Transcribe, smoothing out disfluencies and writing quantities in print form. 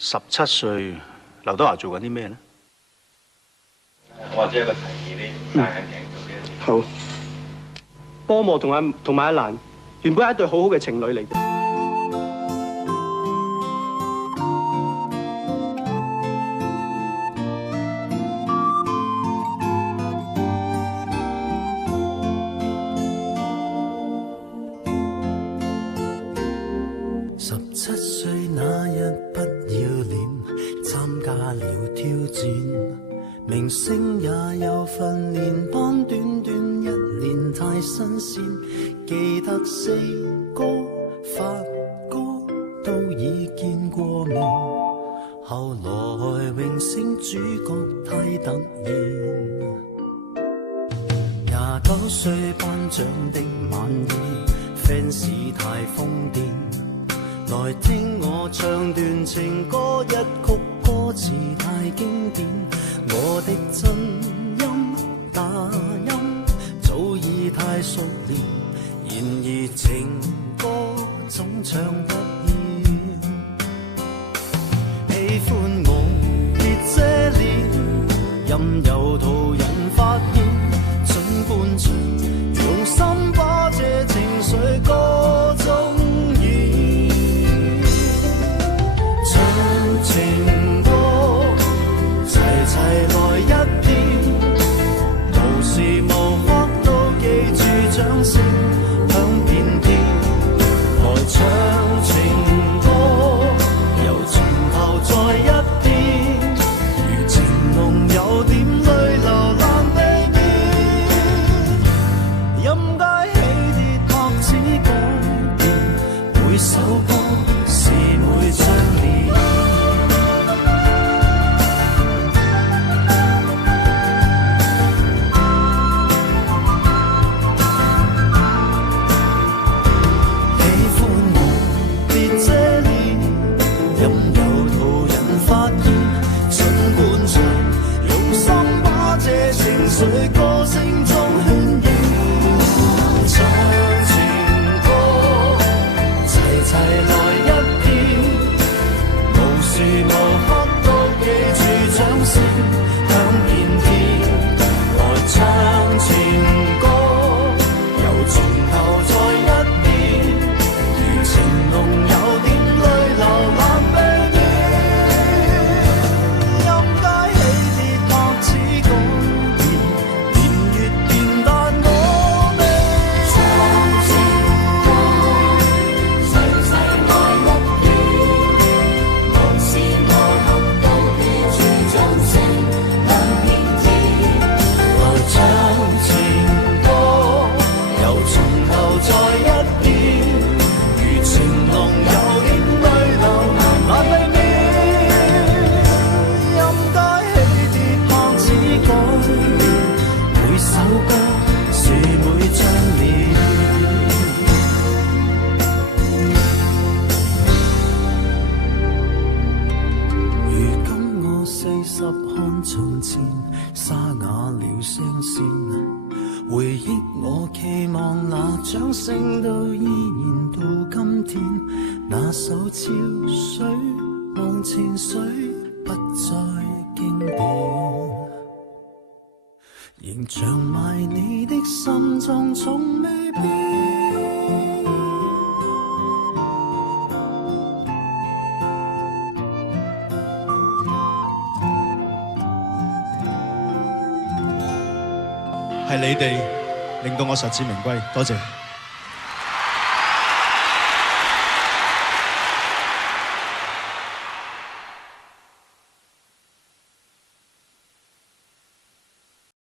17歲，劉德華做緊啲咩呢？或者有個提議呢，戴眼鏡做呢一啲。好。波莫同埋阿蘭原本係一對好好嘅情侶嚟嘅。17歲那日不要臉，參加了挑戰。明星也有訓練班，短短1年太新鮮。記得四哥、發哥都已見過面，後來榮升主角太突然。29歲頒獎的晚宴 ，fans 太瘋癲。來聽我唱段情歌，一曲歌詞太經典，我的真音打音早已太熟練，然而情歌總唱不厭。喜歡我別遮臉，任由途人發現，儘管唱，用心把這情緒歌中情歌齊齊來一遍，無時無刻都記住掌聲響遍天。來唱情歌，由從頭再一遍，如情濃有點淚流難避免。任街起跌拍子改變，每首歌是每張臉。在歌聲中渲染，唱情歌，齊齊來一遍，無時無刻都記住掌聲響遍天。來唱情歌，由從頭再一遍，如情濃有點淚流難避免。任街起跌拍子改從前沙啞了聲線，回憶我期望那掌聲都依然到今天。那首潮水忘情水不再經典，仍像埋你的心中從未變。係你哋令到我實至名歸，多謝。